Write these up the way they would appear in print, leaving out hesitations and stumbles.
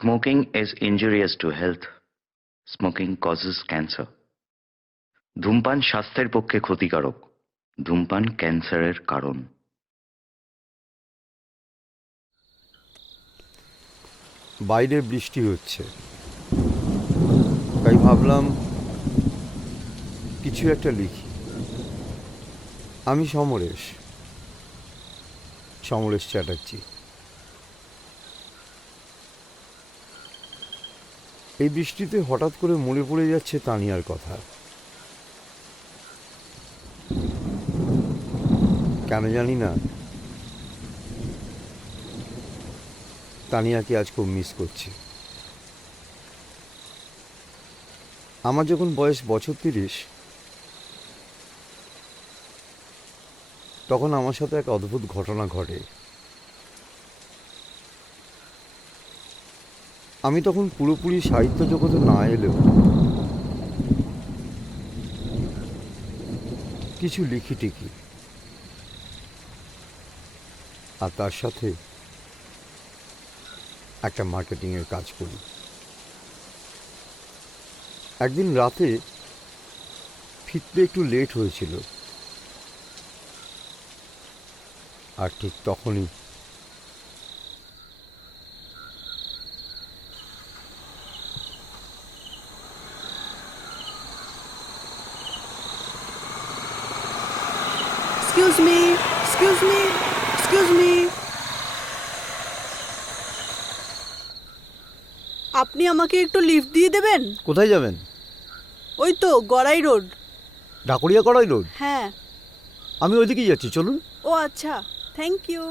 Smoking is injurious to health. Smoking causes cancer. ধূমপান স্বাস্থ্যের পক্ষে ক্ষতিকারক। ধূমপান ক্যান্সারের কারণ। বাইরে বৃষ্টি হচ্ছে, তাই ভাবলাম কিছু একটা লিখি। আমি সমরেশ চ্যাটার্জি। এই বৃষ্টিতে হঠাৎ করে মনে পড়ে যাচ্ছে তানিয়ার কথা। কেন জানি না, তানিয়াকে আজ খুব মিস করছি। আমার যখন বয়স বছর 30, তখন আমার সাথে এক অদ্ভুত ঘটনা ঘটে। আমি তখন পুরোপুরি সাহিত্য জগতে না এলেও কিছু লিখি টিকি, আর তার সাথে একটা মার্কেটিংয়ের কাজ করি। একদিন রাতে ফিরতে একটু লেট হয়েছিল, আর ঠিক তখনই Excuse me. আপনি আমাকে একটু লিফট দিয়ে দেবেন? কোথায় যাবেন? ওই তো গড়াই রোড। ঢাকুরিয়া কড়াই রোড? হ্যাঁ। আমি ওইদিকেই যাচ্ছি, চলুন। ও আচ্ছা, thank you.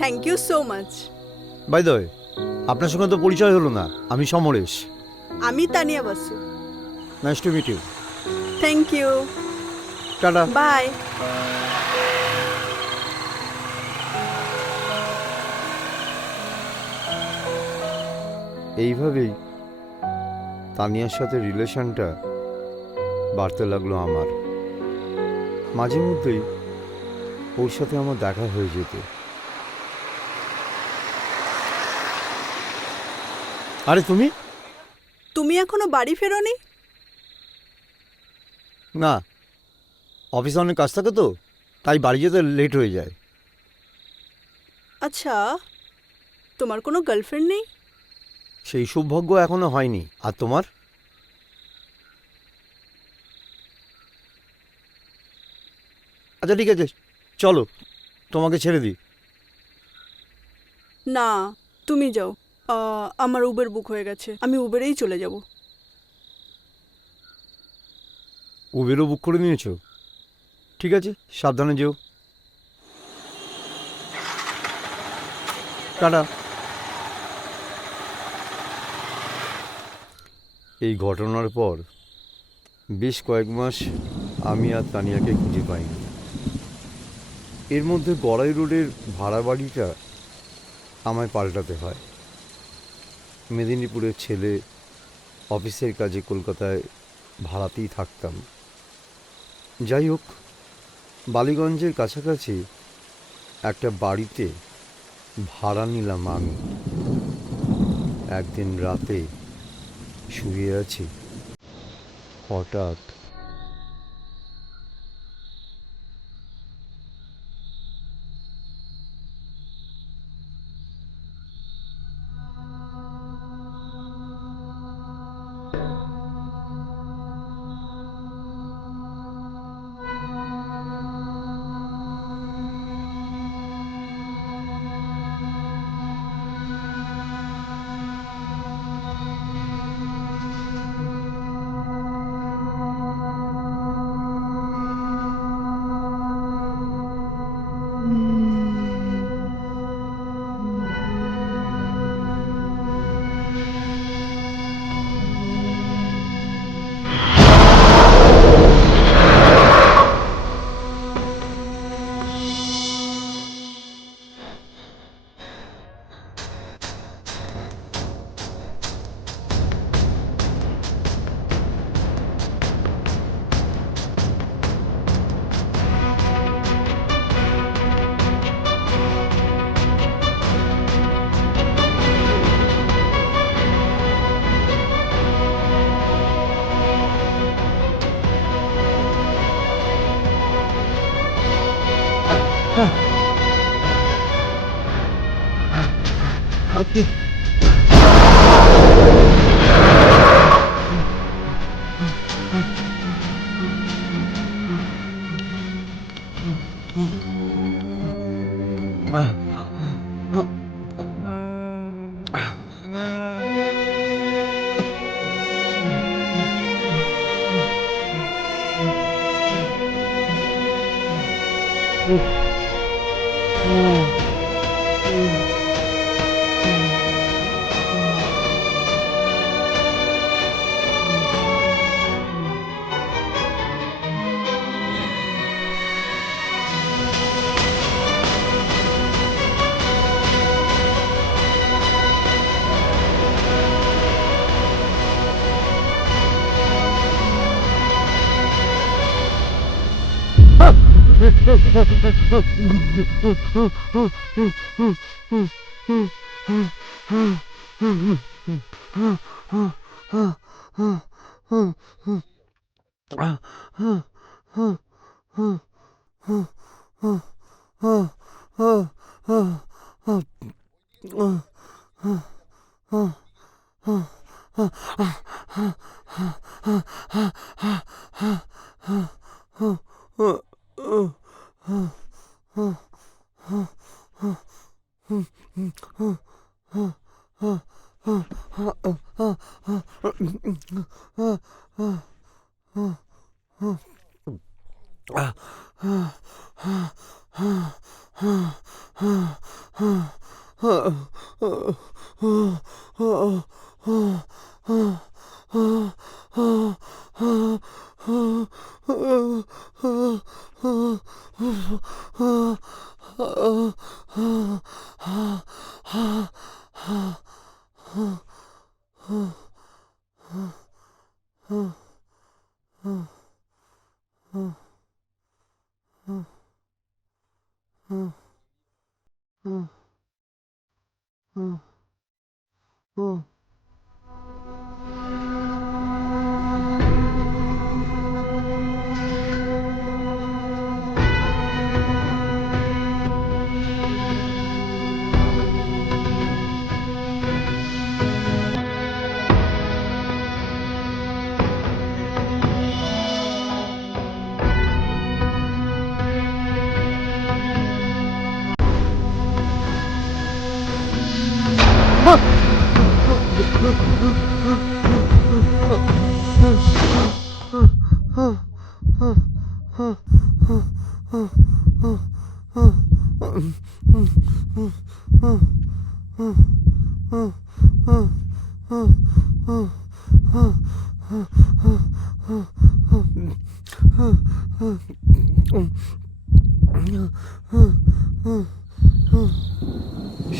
Thank you so much. By the way, আপনার সঙ্গে তো পরিচয় হলো না। আমি সমরেশ। আমি Tania Basu. Nice to meet you. Thank you. টাটা। বাই। এইভাবেই তানিয়ার সাথে রিলেশনটা বাড়তে লাগলো আমার। মাঝে মধ্যেই ওর সাথে আমার দেখা হয়ে যেত। আরে তুমি এখনো বাড়ি ফেরোনি? না, অফিসে অনেক কাজ থাকে তো, তাই বাড়ি যেতে লেট হয়ে যায়। আচ্ছা, তোমার কোনো গার্লফ্রেন্ড নেই? সেই সৌভাগ্য এখনো হয়নি। আর তোমার? আচ্ছা ঠিক আছে, চলো তোমাকে ছেড়ে দিই। না, তুমি যাও। আমার উবের বুক হয়ে গেছে, আমি উবেরেই চলে যাব। উবেরও বুক করে নিয়েছো? ঠিক আছে, সাবধানে যেও। টাটা। এই ঘটনার পর বেশ কয়েক মাস আমি আর তানিয়াকে খুঁজে পাইনি। এর মধ্যে গড়াই রোডের ভাড়া বাড়িটা আমায় পাল্টাতে হয়। মেদিনীপুরের ছেলে, অফিসের কাজে কলকাতায় ভাড়াতেই থাকতাম। যাই হোক, বালিগঞ্জের কাছাকাছি একটা বাড়িতে ভাড়া নিলাম আমি। একদিন রাতে শুয়ে আছি, হঠাৎ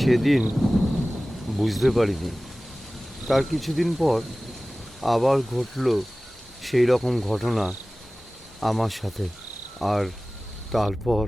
সেদিন বুঝতে পারিনি, তার কিছুদিন পর আবার ঘটল সেই রকম ঘটনা আমার সাথে। আর তারপর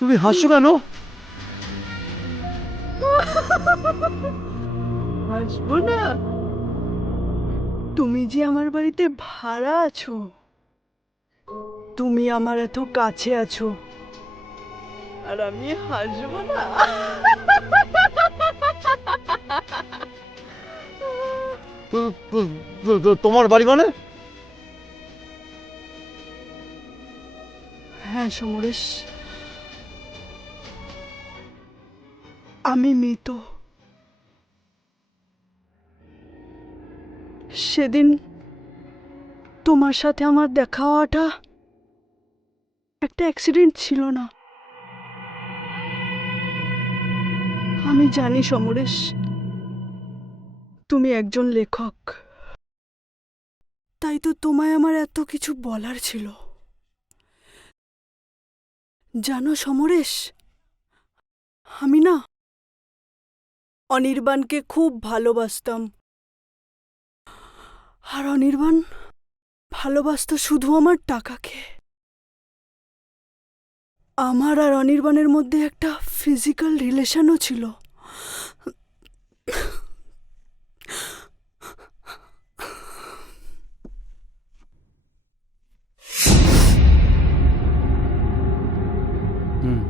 তুমি হাসছো কেন? হাসবো না? তুমি যে আমার বাড়িতে ভাড়া আছো, তুমি আমার এত কাছে আছো, আর আমি হাসবো না? তোমার বাড়ি মানে? হ্যাঁ হ্যাঁ সমরেশ, আমি মৃত। সেদিন তোমার সাথে আমার দেখা হওয়াটা একটা অ্যাক্সিডেন্ট ছিল না। আমি জানি সমরেশ, তুমি একজন লেখক, তাই তো তোমায় আমার এত কিছু বলার ছিল। জানো সমরেশ, আমি না অনির্বাণকে খুব ভালোবাসতাম, আর অনির্বাণ ভালোবাসতো শুধু আমার টাকাকে। আমার আর অনির্বাণের মধ্যে একটা ফিজিক্যাল রিলেশনও ছিল। হুম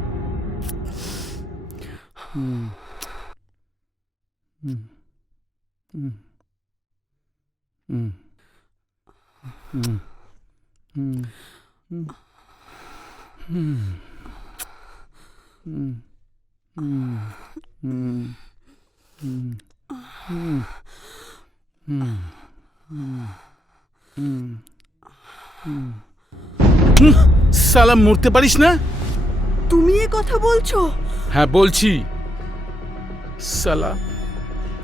হুম হুম হুম হুম হুম হুম হুম হুম হুম হুম হুম হুম হুম হুম হুম হুম। সালা মরতে পারিস না? তুমি এ কথা বলছো? হ্যাঁ বলছি। সালা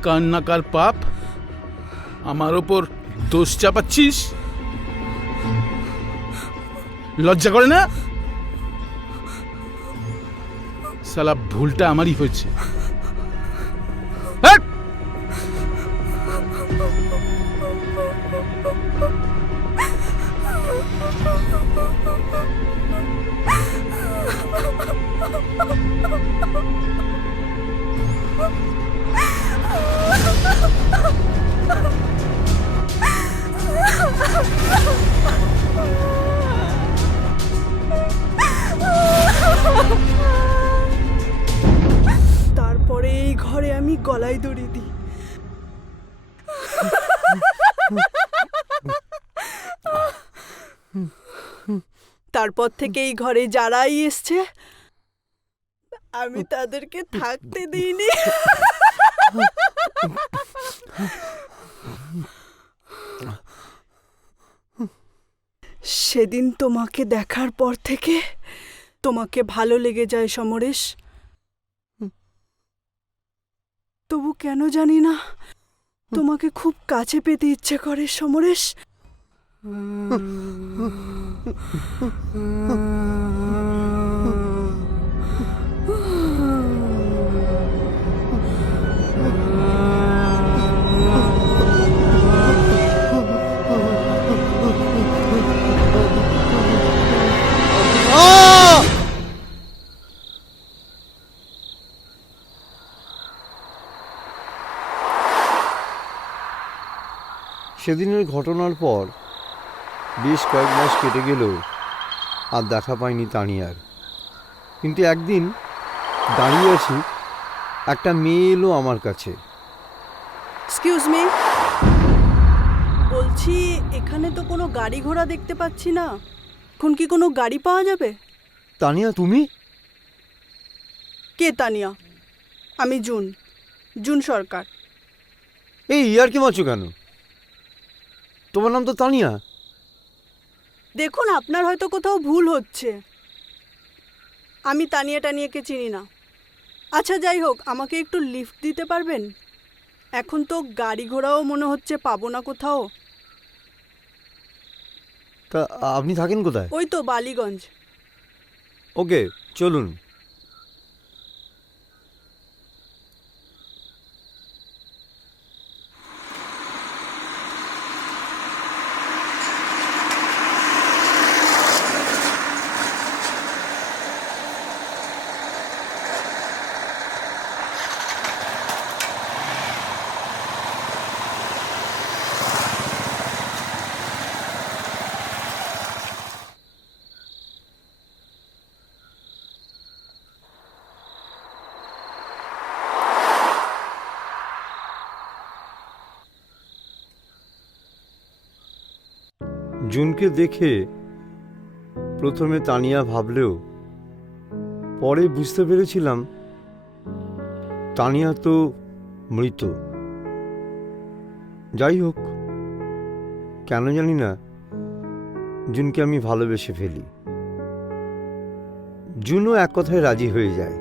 কান্নাকার পাপ আমার ওপর দোষ চাপাচ্ছিস? লজ্জা করে না? সালা ভুলটা আমারই হয়েছে। হ্যাট! তারপরে এই ঘরে আমি গলায় দড়ি দিই। তারপর থেকে এই ঘরে যারাই এসছে আমি তাদেরকে থাকতে দিইনি। সেদিন তোমাকে দেখার পর থেকে তোমাকে ভালো লেগে যায় সমরেশ। তবু কেন জানি না তোমাকে খুব কাছে পেতে ইচ্ছে করে সমরেশ। সেদিনের ঘটনার পর বেশ কয়েক মাস কেটে গেলেও আর দেখা পাইনি তানিয়ার। কিন্তু একদিন দাঁড়িয়ে আছি, একটা মেয়ে এলো আমার কাছে। এক্সকিউজ মি, বলছি এখানে তো কোনো গাড়ি ঘোড়া দেখতে পাচ্ছি না। এখন কি কোনো গাড়ি পাওয়া যাবে? তানিয়া তুমি? কে তানিয়া? আমি জুন, জুন সরকার। এই ইয়ার কি মারছো কেন? তোমার নাম তো তানিয়া। দেখুন আপনার হয়তো কোথাও ভুল হচ্ছে, আমি তানিয়া টানিয়াকে চিনি না। আচ্ছা যাই হোক, আমাকে একটু লিফট দিতে পারবেন? এখন তো গাড়ি ঘোড়াও মনে হচ্ছে পাবো না কোথাও। তা আপনি থাকেন কোথায়? ওই তো বালিগঞ্জ। ওকে, চলুন। জুনকে দেখে প্রথমে তানিয়া ভাবলেও পরে বুঝতে পেরেছিলাম তানিয়া তো মৃত। যাই হোক, কেন জানি না জুনকে আমি ভালোবেসে ফেলি। জুনও এক কথায় রাজি হয়ে যায়,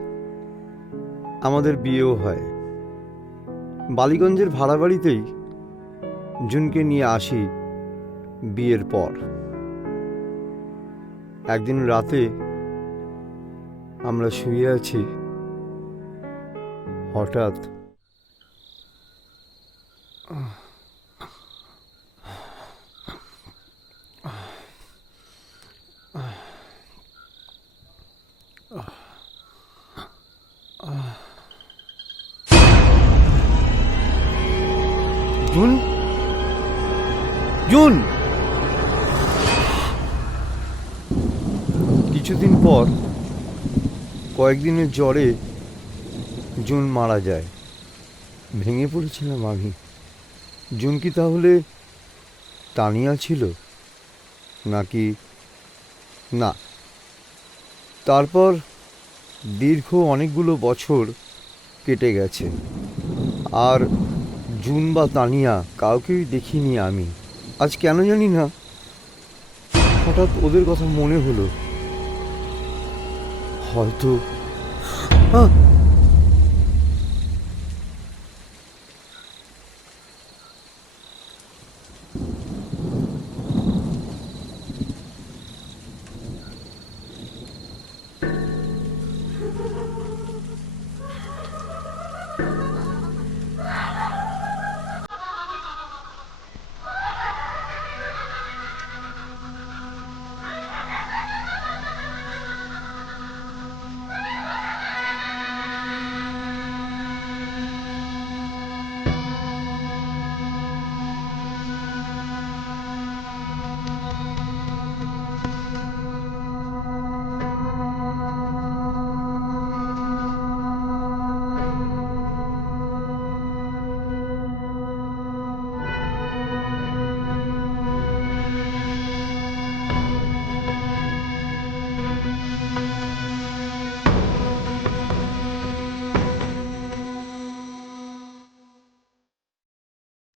আমাদের বিয়েও হয়। বালিগঞ্জের ভাড়া বাড়িতেই জুনকে নিয়ে আসি বিয়ের পর। একদিন রাতে আমরা শুয়ে আছি, হঠাৎ জুন, জুন। কিছুদিন পর কয়েকদিনের জ্বরে জুন মারা যায়। ভেঙে পড়েছিলাম আমি। জুন কি তাহলে তানিয়া ছিল নাকি না? তারপর দীর্ঘ অনেকগুলো বছর কেটে গেছে, আর জুন বা তানিয়া কাউকেই দেখিনি আমি। আজ কেন জানি না হঠাৎ ওদের কথা মনে হলো। হয়তো